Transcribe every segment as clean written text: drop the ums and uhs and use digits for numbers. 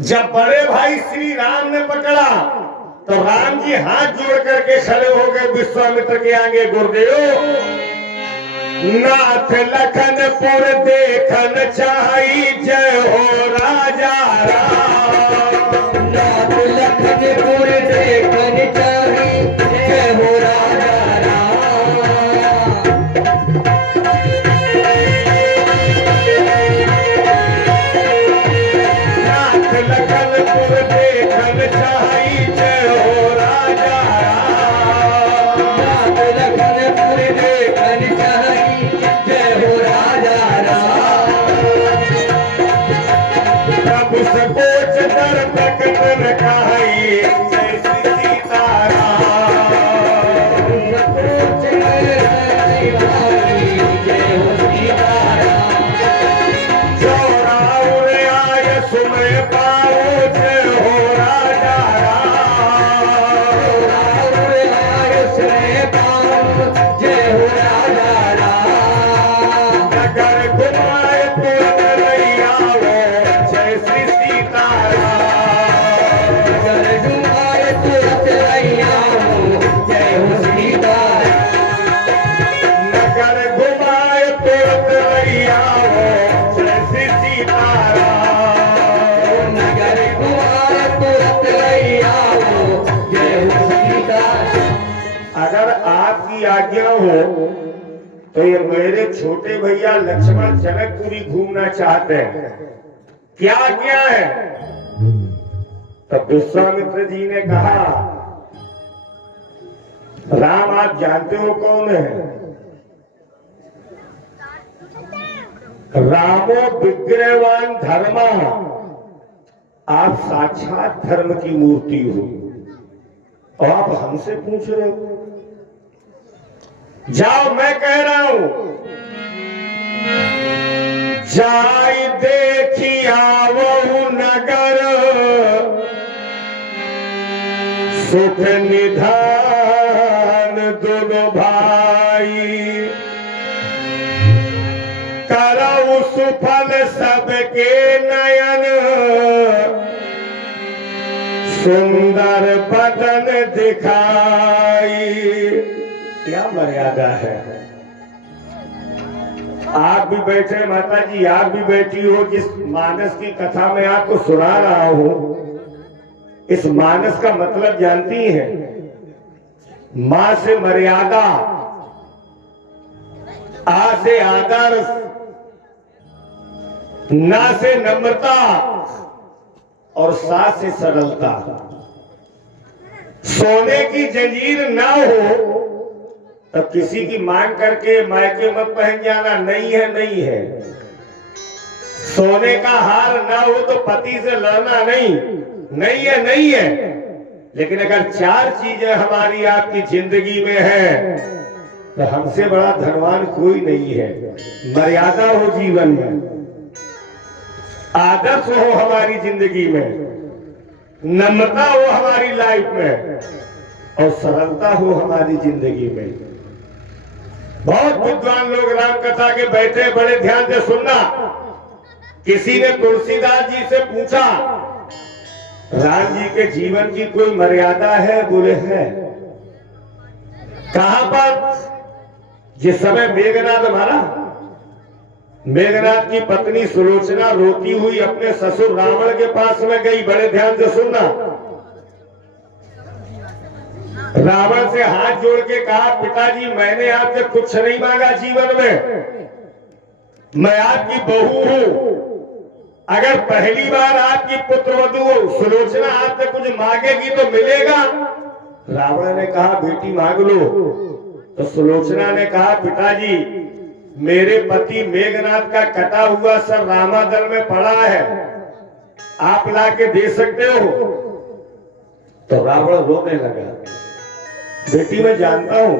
जब बड़े भाई श्री राम ने पकड़ा तो राम जी हाथ जोड़ करके खड़े हो गए विश्वामित्र के आगे। गुरुदेव, नाथ लखनपुर देखन चाही, जय हो राजा राम। नाथ लखनपुर देखन चाही, जय हो राजा राम। नाथ लखनपुर देखन चाही, जय हो राजा राम। नाथ लखनपुर देखन चाही, जय हो राजा राम। प्रभु सकोच दर प्रकट रखाई, जय श्री सीताराम। सकोच दर रखाई, जय हो सीताराम। चौराउर आय सुमय पाओ, जय हो राजा राम। चौराउर आय सुमय पाओ, जय हो राजा राम। नगर घुमाए तुरंत लैयाओ, जय श्री सीताराम। नगर घुमाए तुरंत लैयाओ, जय हो सीताराम। नगर घुमाए तुरंत लैयाओ, जय श्री सीताराम। नगर घुमाए तुरंत लैयाओ, जय हो सीताराम। अगर आपकी आज्ञा हो तो ये मेरे छोटे भैया लक्ष्मण जनकपुरी घूमना चाहते हैं, क्या आज्ञा है? तो विश्वामित्र जी ने कहा, राम आप जानते हो कौन है? रामो विग्रहवान धर्मा, आप साक्षात धर्म की मूर्ति हो और आप हमसे पूछ रहे हो? जाओ, मैं कह रहा हूं, जाई देखिया वो नगर, सुख निधान दोनों भाई, करऊ सुफल सबके नयन, सुंदर बदन दिखाई। क्या मर्यादा है? आप भी बैठे माता जी, आप भी बैठी हो। जिस मानस की कथा में आपको सुना रहा हूं, इस मानस का मतलब जानती हैं? मां से मर्यादा, आ से आदर, ना से नम्रता और सा से सरलता। सोने की जंजीर ना हो तब किसी की मांग करके मायके मत पहन जाना, नहीं है नहीं है। सोने का हार ना हो तो पति से लड़ना नहीं, नहीं है नहीं है। लेकिन अगर चार चीजें हमारी आपकी जिंदगी में है तो हमसे बड़ा धनवान कोई नहीं है। मर्यादा हो जीवन में, आदर्श हो हमारी जिंदगी में, नम्रता हो हमारी लाइफ में और सरलता हो हमारी जिंदगी में। बहुत विद्वान लोग राम कथा के बैठे, बड़े ध्यान से सुनना। किसी ने तुलसीदास जी से पूछा, राम जी के जीवन की कोई मर्यादा है? बोले है। कहां पर? जिस समय मेघनाद मारा, मेघनाद की पत्नी सुलोचना रोती हुई अपने ससुर रावण के पास में गई। बड़े ध्यान से सुनना। रावण से हाथ जोड़ के कहा, पिताजी मैंने आपसे कुछ नहीं मांगा जीवन में, मैं आपकी बहू हूं। अगर पहली बार आपकी पुत्रवधू सुलोचना आपसे कुछ मांगेगी तो मिलेगा। रावण ने कहा, बेटी मांग लो। तो सुलोचना ने कहा, पिताजी मेरे पति मेघनाथ का कटा हुआ सर रामादल में पड़ा है, आप लाके दे सकते हो? तो रावण रोने लगा। बेटी मैं जानता हूं,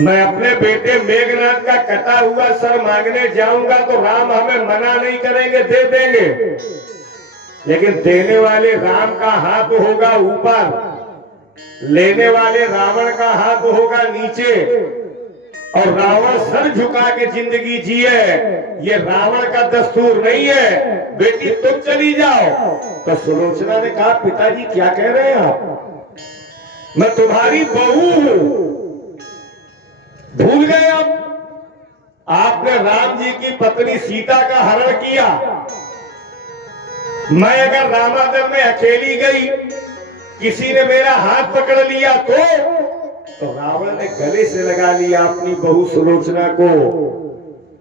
मैं अपने बेटे मेघनाथ का कटा हुआ सर मांगने जाऊंगा तो राम हमें मना नहीं करेंगे, दे देंगे। लेकिन देने वाले राम का हाथ होगा ऊपर, लेने वाले रावण का हाथ होगा नीचे। और रावण सर झुका के जिंदगी जिए, ये रावण का दस्तूर नहीं है। बेटी तुम चली जाओ। तो सुलोचना ने कहा पिताजी क्या कह रहे हैं आप, मैं तुम्हारी बहू हूं, भूल गए अब? आपने राम जी की पत्नी सीता का हरण किया, मैं अगर रामादल में अकेली गई, किसी ने मेरा हाथ पकड़ लिया तो रावण ने गले से लगा लिया अपनी बहू सुलोचना को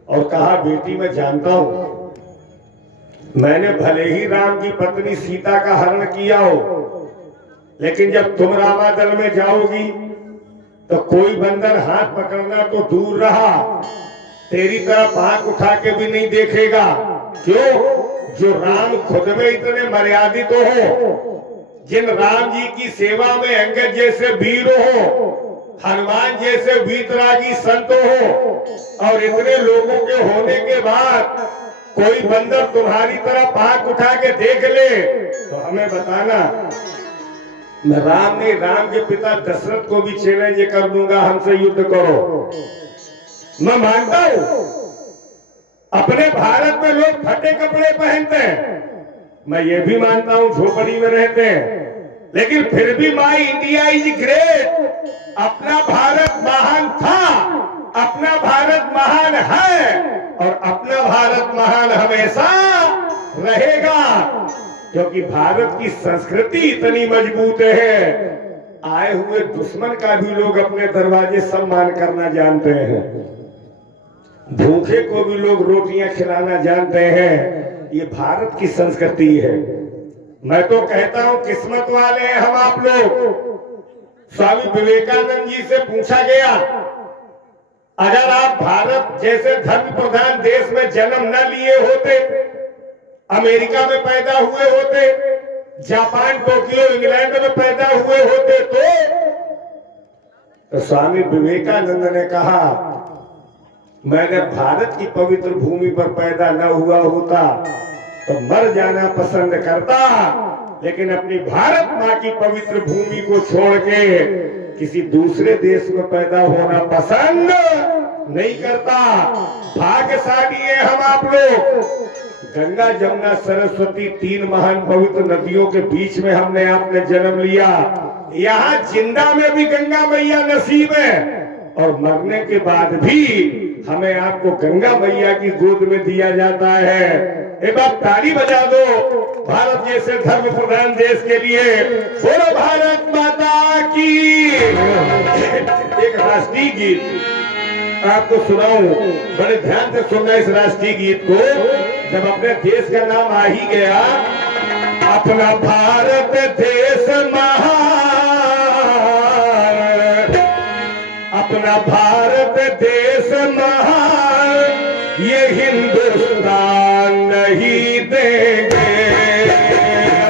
और कहा बेटी मैं जानता हूं, मैंने भले ही राम की पत्नी सीता का हरण किया हो, लेकिन जब तुम रामादल में जाओगी तो कोई बंदर हाथ पकड़ना तो दूर रहा, तेरी तरफ आंख उठा के भी नहीं देखेगा। क्यों? जो राम खुद में इतने मर्यादित हो, जिन राम जी की सेवा में अंगद जैसे वीर हो, हनुमान जैसे वीतरागी संत हो, और इतने लोगों के होने के बाद कोई बंदर तुम्हारी तरफ आंख उठा के देख ले तो हमें बताना। मैं राम ने राम के पिता दशरथ को भी चैलेंज कर दूंगा, हमसे युद्ध करो। मैं मानता हूं अपने भारत में लोग फटे कपड़े पहनते हैं, मैं ये भी मानता हूं झोपड़ी में रहते हैं, लेकिन फिर भी माई इंडिया इज ग्रेट। अपना भारत महान था, अपना भारत महान है और अपना भारत महान हमेशा रहेगा, क्योंकि भारत की संस्कृति इतनी मजबूत है, आए हुए दुश्मन का भी लोग अपने दरवाजे सम्मान करना जानते हैं, भूखे को भी लोग रोटियां खिलाना जानते हैं। ये भारत की संस्कृति है। मैं तो कहता हूं किस्मत वाले हैं हम आप लोग। स्वामी विवेकानंद जी से पूछा गया, अगर आप भारत जैसे धर्म प्रधान देश में जन्म न लिए होते, अमेरिका में पैदा हुए होते, जापान टोक्यो इंग्लैंड में पैदा हुए होते तो स्वामी विवेकानंद ने कहा मैं अगर भारत की पवित्र भूमि पर पैदा न हुआ होता तो मर जाना पसंद करता, लेकिन अपनी भारत माँ की पवित्र भूमि को छोड़ के किसी दूसरे देश में पैदा होना पसंद नहीं करता। भाग्यशाली है हम आप लोग। गंगा जमुना सरस्वती तीन महान पवित्र नदियों के बीच में हमने आपने जन्म लिया। यहाँ जिंदा में भी गंगा मैया नसीब है और मरने के बाद भी हमें आपको गंगा मैया की गोद में दिया जाता है। एक बार ताली बजा दो भारत जैसे धर्म प्रधान देश के लिए। बोलो भारत माता की। एक राष्ट्रीय गीत आपको सुनाऊं, बड़े ध्यान से सुनना इस राष्ट्रीय गीत को। जब अपने देश का नाम आ ही गया, अपना भारत देश महान, अपना भारत देश महान, ये हिंदुस्तान नहीं देंगे।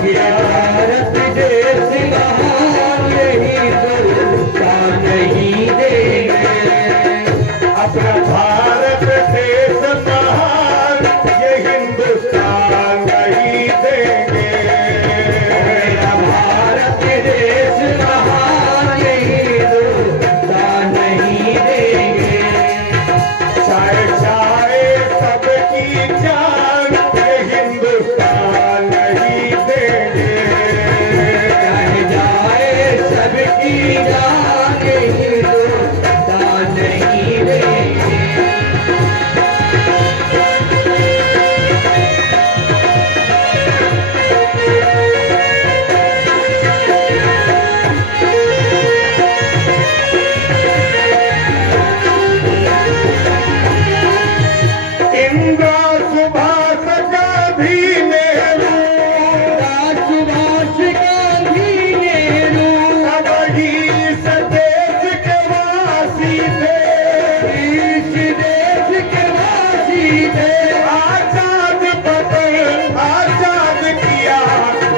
भारत देश महान, ये हिंदुस्तान नहीं देंगे। अपना भारत देश महान, ये हिंदुस्तान नहीं देंगे। भारत देश महान, ये हिंदुस्तान नहीं देंगे। चाहे चाहे सबकी जान, ये हिंदुस्तान नहीं देंगे। चाहे जाए सबकी जान, ये हिंदुस्तान नहीं देंगे। इंदिरा सुभाष गांधी नेहरू, सुभाष गांधी नेहरू सब ही इस देश के वासी थे। इस देश के वासी थे। आजाद बदल आजाद किया,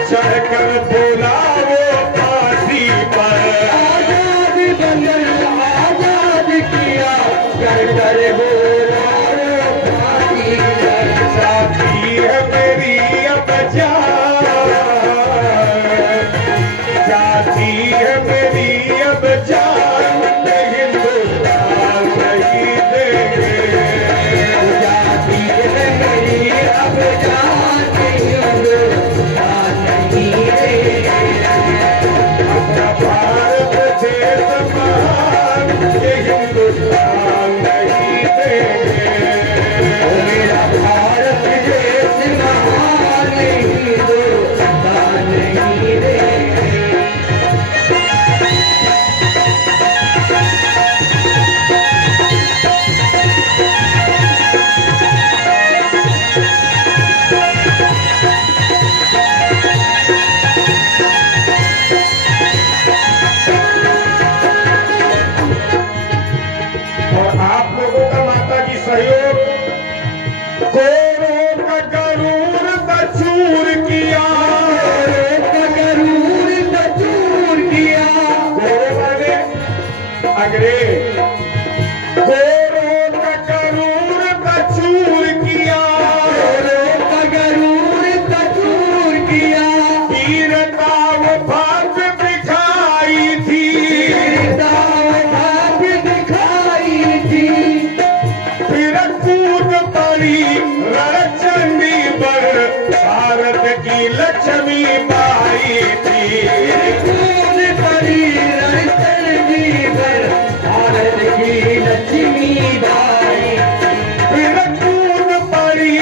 चढ़कर बोला वो फांसी पर। आजाद बंदर आजाद किया, कर कर बोला वो फांसी पर। जाती है मेरी अब जान, जाती है मेरी अब जान, हिंदुस्तान नहीं भाग रे। गोरो ककरूर कचूर किया, गरूर कचूर किया, वीरता वफात दिखाई थी, दावत दिखाई थी, फिर कूद पड़ी रणचंडी पर, भारत की लक्ष्मी बाई थी। कूद पड़ी रणचंडी पर, भारत की लक्ष्मी बाई, फिर कूद पड़ी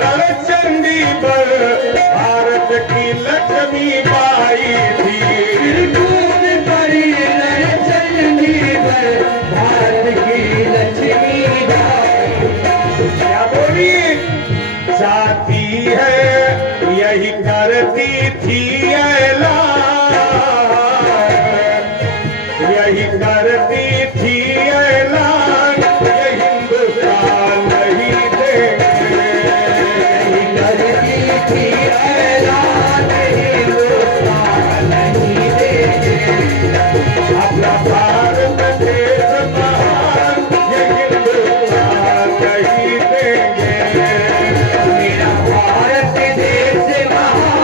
रणचंडी पर, भारत की लक्ष्मी बाई थी।